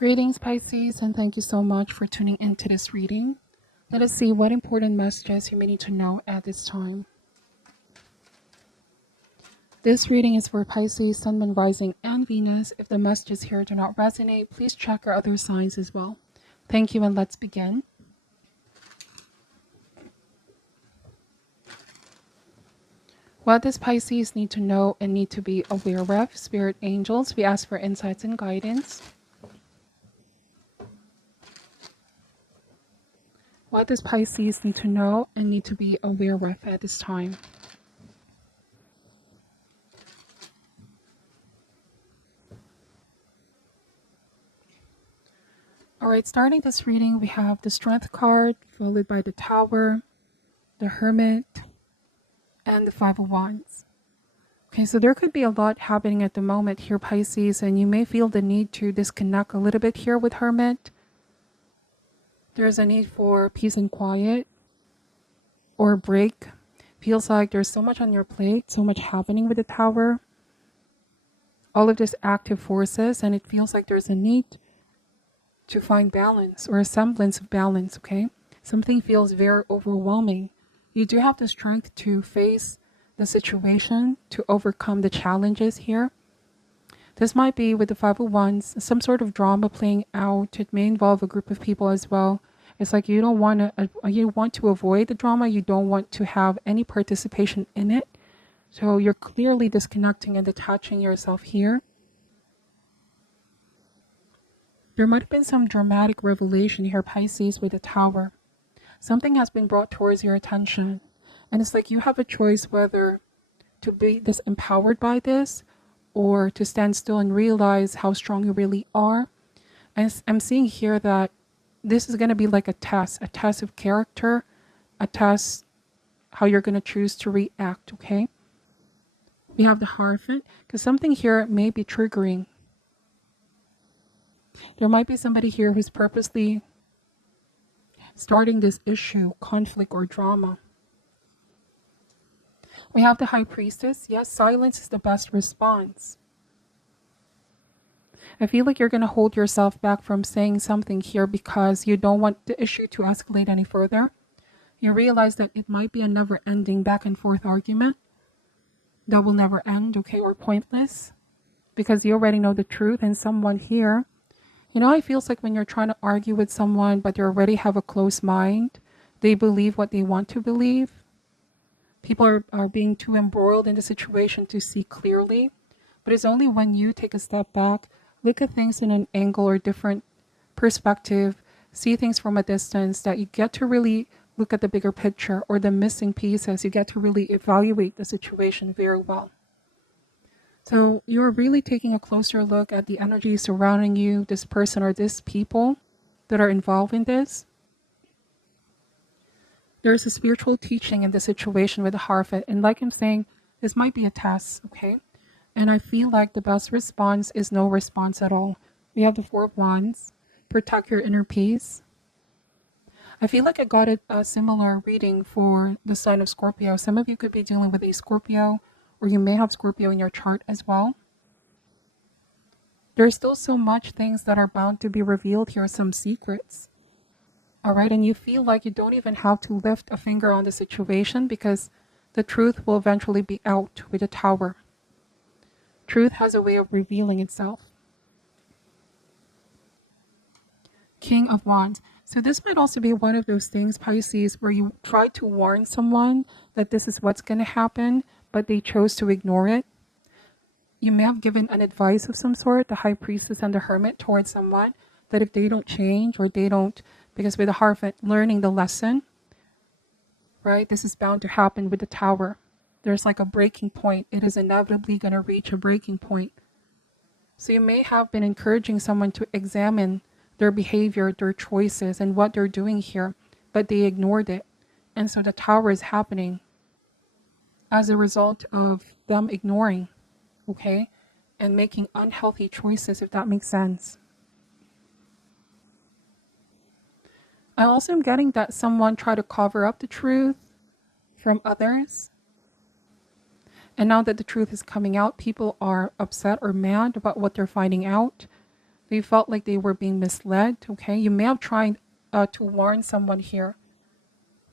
Greetings, Pisces, and thank you so much for tuning into this reading. Let us see what important messages you may need to know at this time. This reading is for Pisces, Sun, Moon, Rising, and Venus. If the messages here do not resonate, please check your other signs as well. Thank you, and let's begin. What does Pisces need to know and need to be aware of? Spirit angels, we ask for insights and guidance. What does Pisces need to know and need to be aware of at this time? Alright, starting this reading, we have the Strength card, followed by the Tower, the Hermit, and the Five of Wands. Okay, so there could be a lot happening at the moment here, Pisces, and you may feel the need to disconnect a little bit here with Hermit. There's a need for peace and quiet or a break. Feels like there's so much on your plate, so much happening with the Tower. All of this active forces, and it feels like there's a need to find balance or a semblance of balance, okay? Something feels very overwhelming. You do have the strength to face the situation, to overcome the challenges here. This might be with the Five of Wands, some sort of drama playing out. It may involve a group of people as well. It's like you want to avoid the drama. You don't want to have any participation in it. So you're clearly disconnecting and detaching yourself here. There might have been some dramatic revelation here, Pisces, with the Tower. Something has been brought towards your attention. And it's like you have a choice whether to be disempowered by this or to stand still and realize how strong you really are. And I'm seeing here that this is going to be like a test of character, a test how you're going to choose to react, okay? We have the Hierophant, because something here may be triggering. There might be somebody here who's purposely starting this issue, conflict, or drama. We have the High Priestess. Yes, silence is the best response. I feel like you're going to hold yourself back from saying something here because you don't want the issue to escalate any further. You realize that it might be a never-ending back and forth argument that will never end, okay, or pointless, because you already know the truth. And someone here, you know how it feels like when you're trying to argue with someone but you already have a closed mind. They believe what they want to believe. People are being too embroiled in the situation to see clearly. But it's only when you take a step back, look at things in an angle or different perspective, see things from a distance, that you get to really look at the bigger picture or the missing pieces. You get to really evaluate the situation very well. So you're really taking a closer look at the energy surrounding you, this person or this people that are involved in this. There's a spiritual teaching in the situation with the Hierophant. And like I'm saying, this might be a test, okay? And I feel like the best response is no response at all. We have the Four of Wands. Protect your inner peace. I feel like I got a similar reading for the sign of Scorpio. Some of you could be dealing with a Scorpio, or you may have Scorpio in your chart as well. There's still so much things that are bound to be revealed here, some secrets. All right, and you feel like you don't even have to lift a finger on the situation because the truth will eventually be out with the Tower. Truth has a way of revealing itself. King of Wands. So this might also be one of those things, Pisces, where you try to warn someone that this is what's going to happen, but they chose to ignore it. You may have given an advice of some sort, the High Priestess and the Hermit, towards someone, that if they don't change or they don't, because with the Hierophant, learning the lesson, right? This is bound to happen with the Tower. There's like a breaking point. It is inevitably going to reach a breaking point. So you may have been encouraging someone to examine their behavior, their choices, and what they're doing here, but they ignored it. And so the Tower is happening as a result of them ignoring, okay? And making unhealthy choices, if that makes sense. I also am getting that someone tried to cover up the truth from others. And now that the truth is coming out, people are upset or mad about what they're finding out. They felt like they were being misled, okay? You may have tried to warn someone here,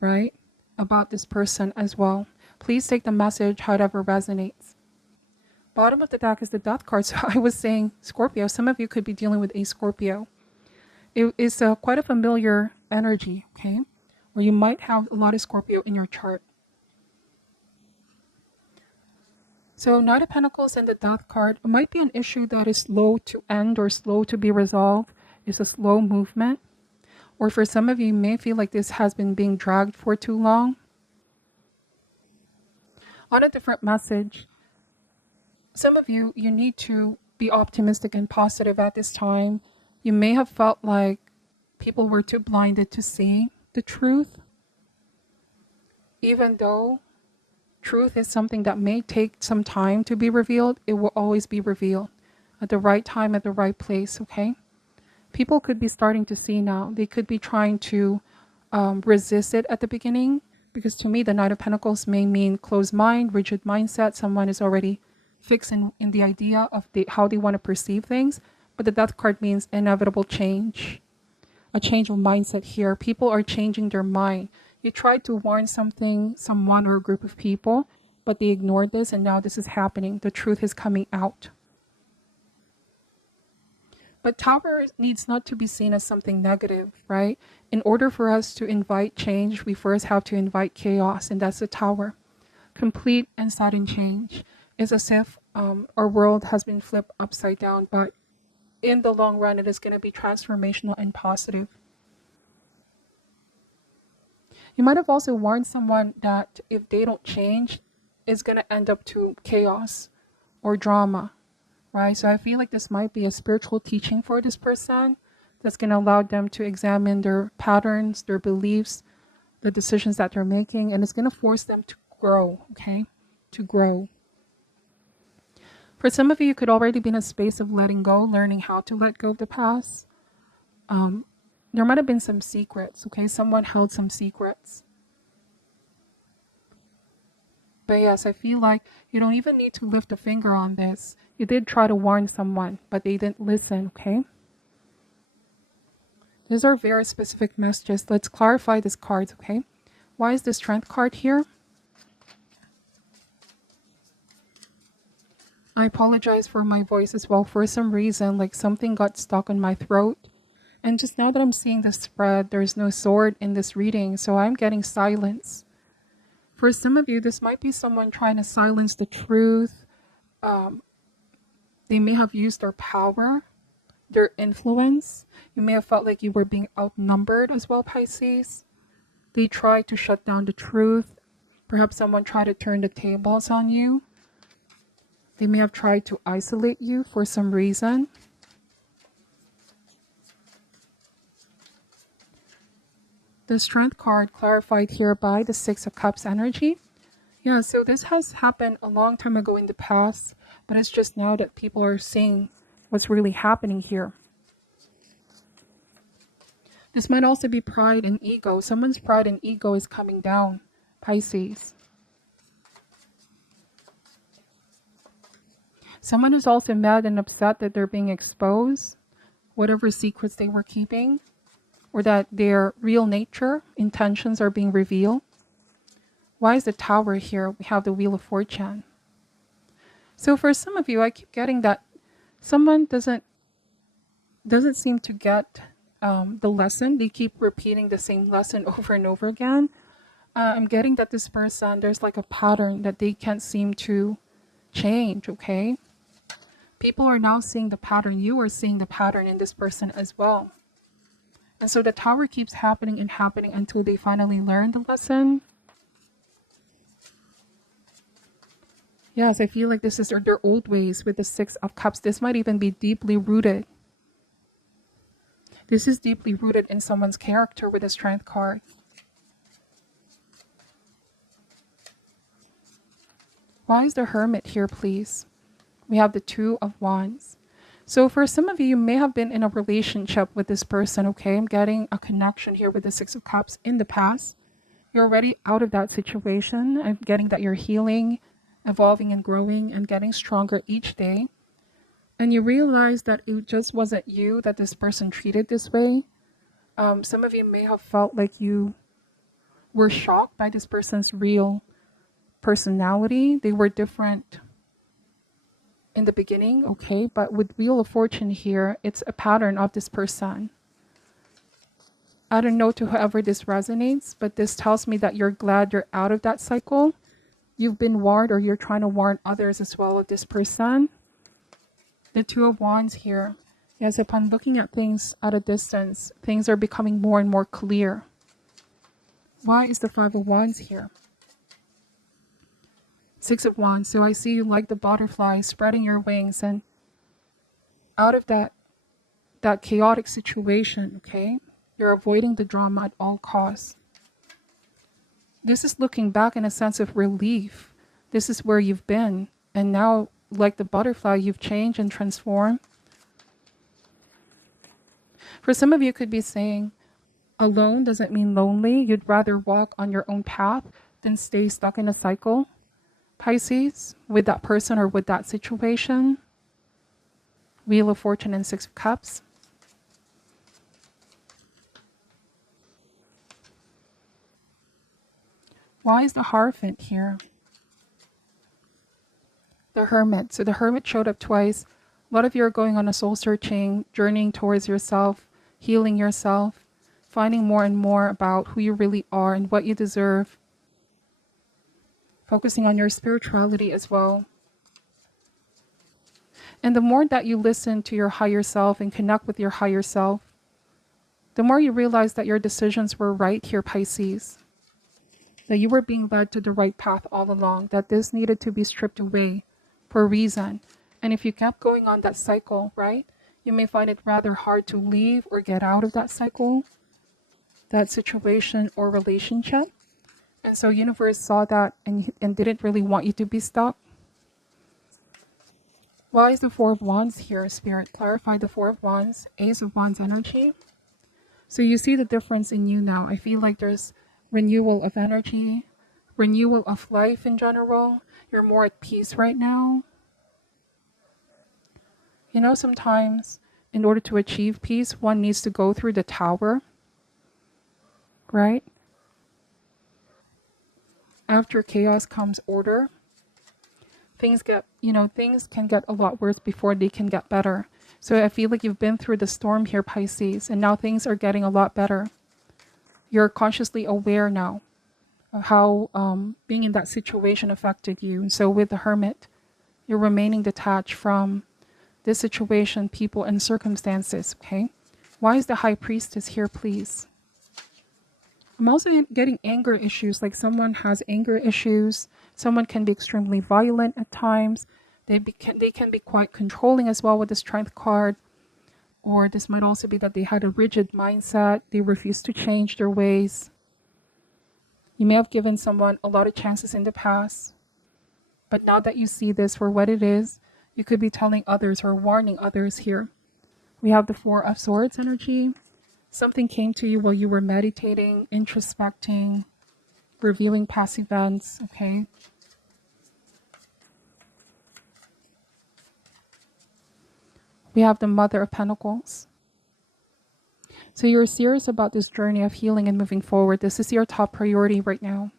right? About this person as well. Please take the message however resonates. Bottom of the deck is the Death card. So I was saying Scorpio. Some of you could be dealing with a Scorpio. It is quite a familiar energy, okay? Or you might have a lot of Scorpio in your chart. So Knight of Pentacles and the Death card might be an issue that is slow to end or slow to be resolved. It's a slow movement. Or for some of you, you may feel like this has been being dragged for too long. On a different message, some of you, you need to be optimistic and positive at this time. You may have felt like people were too blinded to see the truth. Even though truth is something that may take some time to be revealed, it will always be revealed at the right time, at the right place, okay? People could be starting to see now. They could be trying to resist it at the beginning, because to me, the Knight of Pentacles may mean closed mind, rigid mindset. Someone is already fixed in the idea of how they want to perceive things. But the Death card means inevitable change, a change of mindset here. People are changing their mind. You tried to warn someone or a group of people, but they ignored this, and now this is happening. The truth is coming out. But Tower needs not to be seen as something negative, right? In order for us to invite change, we first have to invite chaos, and that's the Tower. Complete and sudden change. It's as if our world has been flipped upside down, but in the long run, it is going to be transformational and positive. You might have also warned someone that if they don't change, it's going to end up to chaos or drama, right? So I feel like this might be a spiritual teaching for this person that's going to allow them to examine their patterns, their beliefs, the decisions that they're making, and it's going to force them to grow, okay? To grow. For some of you, you could already be in a space of letting go, learning how to let go of the past. There might have been some secrets, okay? Someone held some secrets. But yes, I feel like you don't even need to lift a finger on this. You did try to warn someone, but they didn't listen, okay? These are very specific messages. Let's clarify these cards, okay? Why is the Strength card here? I apologize for my voice as well. For some reason, like something got stuck in my throat. And just now that I'm seeing the spread, there's no sword in this reading, so I'm getting silence. For some of you, this might be someone trying to silence the truth. They may have used their power, their influence. You may have felt like you were being outnumbered as well, Pisces. They tried to shut down the truth. Perhaps someone tried to turn the tables on you. They may have tried to isolate you for some reason. The Strength card clarified here by the Six of Cups energy. Yeah, so this has happened a long time ago in the past, but it's just now that people are seeing what's really happening here. This might also be pride and ego. Someone's pride and ego is coming down, Pisces. Someone is also mad and upset that they're being exposed, whatever secrets they were keeping, or that their real nature, intentions are being revealed. Why is the Tower here? We have the Wheel of Fortune. So for some of you, I keep getting that someone doesn't seem to get the lesson. They keep repeating the same lesson over and over again. I'm getting that this person, there's like a pattern that they can't seem to change, okay? People are now seeing the pattern. You are seeing the pattern in this person as well. And so the Tower keeps happening and happening until they finally learn the lesson. Yes, I feel like this is their old ways with the Six of Cups. This might even be deeply rooted. This is deeply rooted in someone's character with the Strength card. Why is the Hermit here, please? We have the Two of Wands. So for some of you, you may have been in a relationship with this person, okay? I'm getting a connection here with the Six of Cups in the past. You're already out of that situation. I'm getting that you're healing, evolving and growing and getting stronger each day. And you realize that it just wasn't you that this person treated this way. Some of you may have felt like you were shocked by this person's real personality. They were different in the beginning, okay? But with Wheel of Fortune here, it's a pattern of this person. I don't know to whoever this resonates, but this tells me that you're glad you're out of that cycle. You've been warned, or you're trying to warn others as well of this person. The Two of Wands here. Yes, upon looking at things at a distance, things are becoming more and more clear. Why is the Five of Wands here? Six of Wands. So I see you like the butterfly spreading your wings and out of that chaotic situation, okay? You're avoiding the drama at all costs. This is looking back in a sense of relief. This is where you've been. And now, like the butterfly, you've changed and transformed. For some of you, could be saying, alone doesn't mean lonely. You'd rather walk on your own path than stay stuck in a cycle. Pisces, with that person or with that situation. Wheel of Fortune and Six of Cups. Why is the Hierophant here? The Hermit. So the Hermit showed up twice. A lot of you are going on a soul searching, journeying towards yourself, healing yourself, finding more and more about who you really are and what you deserve. Focusing on your spirituality as well. And the more that you listen to your higher self and connect with your higher self, the more you realize that your decisions were right here, Pisces. That you were being led to the right path all along, that this needed to be stripped away for a reason. And if you kept going on that cycle, right, you may find it rather hard to leave or get out of that cycle, that situation or relationship. And so universe saw that and didn't really want you to be stuck. Why is the Four of Wands here, Spirit? Clarify the Four of Wands, Ace of Wands energy. So you see the difference in you now. I feel like there's renewal of energy, renewal of life in general. You're more at peace right now. You know, sometimes in order to achieve peace, one needs to go through the tower, right? After chaos comes order. Things can get a lot worse before they can get better. So I feel like you've been through the storm here, Pisces, and now things are getting a lot better. You're consciously aware now of how being in that situation affected you. And so with the Hermit, you're remaining detached from this situation, people, and circumstances, okay? Why is the High Priestess here, please? I'm also getting anger issues, like someone has anger issues. Someone can be extremely violent at times. They can be quite controlling as well with the Strength card. Or this might also be that they had a rigid mindset. They refused to change their ways. You may have given someone a lot of chances in the past. But now that you see this for what it is, you could be telling others or warning others here. We have the Four of Swords energy. Something came to you while you were meditating, introspecting, reviewing past events, okay? We have the Mother of Pentacles. So you're serious about this journey of healing and moving forward. This is your top priority right now.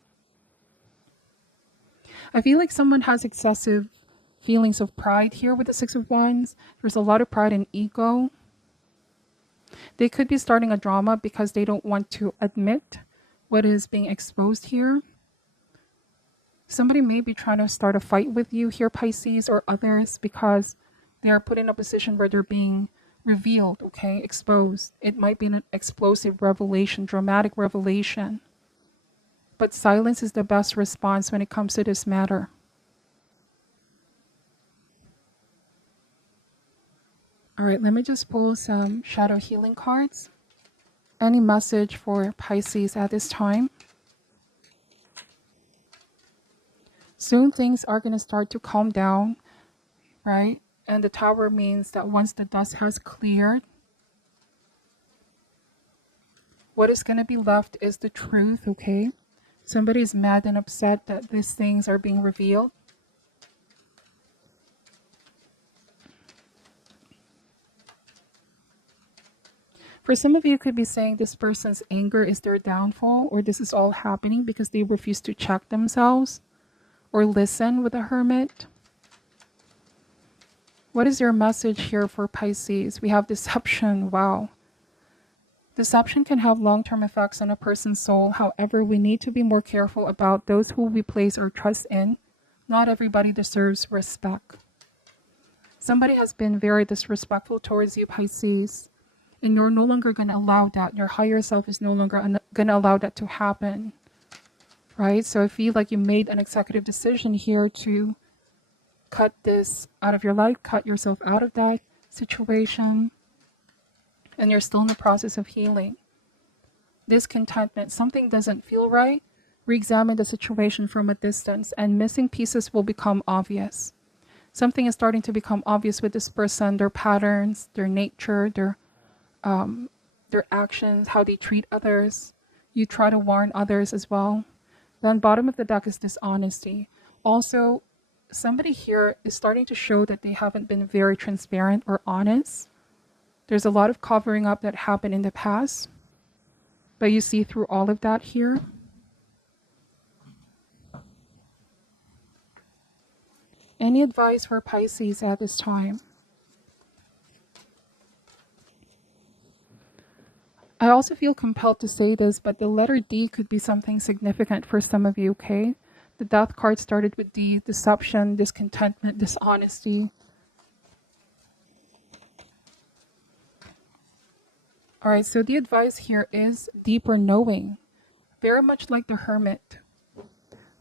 I feel like someone has excessive feelings of pride here with the Six of Wands. There's a lot of pride and ego. They could be starting a drama because they don't want to admit what is being exposed here. Somebody may be trying to start a fight with you here, Pisces, or others, because they are put in a position where they're being revealed, okay, exposed. It might be an explosive revelation, dramatic revelation. But silence is the best response when it comes to this matter. All right, let me just pull some shadow healing cards. Any message for Pisces at this time? Soon things are going to start to calm down, right? And the Tower means that once the dust has cleared, what is going to be left is the truth, okay? Somebody's mad and upset that these things are being revealed. For some of you, could be saying this person's anger is their downfall, or this is all happening because they refuse to check themselves or listen with the Hermit. What is your message here for Pisces? We have deception. Wow. Deception can have long-term effects on a person's soul. However, we need to be more careful about those who we place our trust in. Not everybody deserves respect. Somebody has been very disrespectful towards you, Pisces, and you're no longer going to allow that. Your higher self is no longer going to allow that to happen, right? So I feel like you made an executive decision here to cut this out of your life, cut yourself out of that situation, and you're still in the process of healing. Discontentment, something doesn't feel right. Re-examine the situation from a distance, and missing pieces will become obvious. Something is starting to become obvious with this person, their patterns, their nature, their actions, how they treat others. You try to warn others as well. Then bottom of the deck is dishonesty. Also, somebody here is starting to show that they haven't been very transparent or honest. There's a lot of covering up that happened in the past, but you see through all of that here. Any advice for Pisces at this time? I also feel compelled to say this, but the letter D could be something significant for some of you, okay? The Death card started with D, deception, discontentment, dishonesty. All right, so the advice here is deeper knowing. Very much like the Hermit.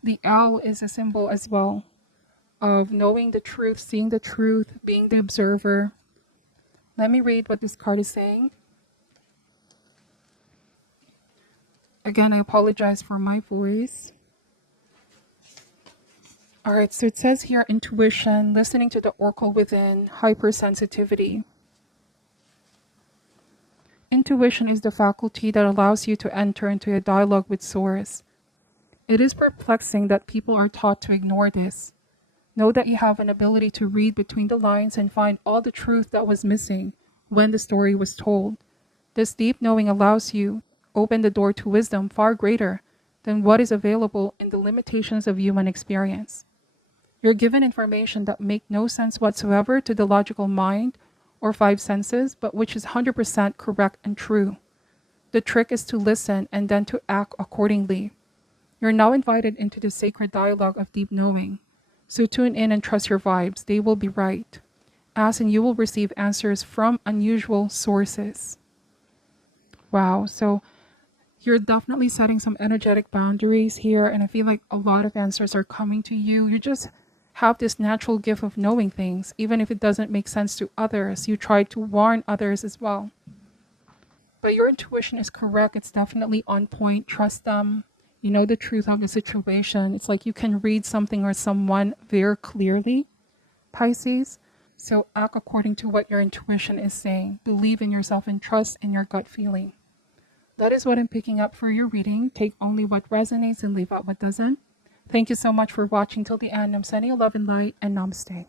The owl is a symbol as well of knowing the truth, seeing the truth, being the observer. Let me read what this card is saying. Again, I apologize for my voice. All right, so it says here intuition, listening to the oracle within, hypersensitivity. Intuition is the faculty that allows you to enter into a dialogue with Source. It is perplexing that people are taught to ignore this. Know that you have an ability to read between the lines and find all the truth that was missing when the story was told. This deep knowing allows you open the door to wisdom far greater than what is available in the limitations of human experience. You're given information that make no sense whatsoever to the logical mind or five senses, but which is 100% correct and true. The trick is to listen and then to act accordingly. You're now invited into the sacred dialogue of deep knowing. So tune in and trust your vibes. They will be right. Ask and you will receive answers from unusual sources. Wow, so you're definitely setting some energetic boundaries here, and I feel like a lot of answers are coming to you. You just have this natural gift of knowing things, even if it doesn't make sense to others. You try to warn others as well. But your intuition is correct. It's definitely on point. Trust them. You know the truth of the situation. It's like you can read something or someone very clearly, Pisces. So act according to what your intuition is saying. Believe in yourself and trust in your gut feeling. That is what I'm picking up for your reading. Take only what resonates and leave out what doesn't. Thank you so much for watching till the end. I'm sending you love and light, and namaste.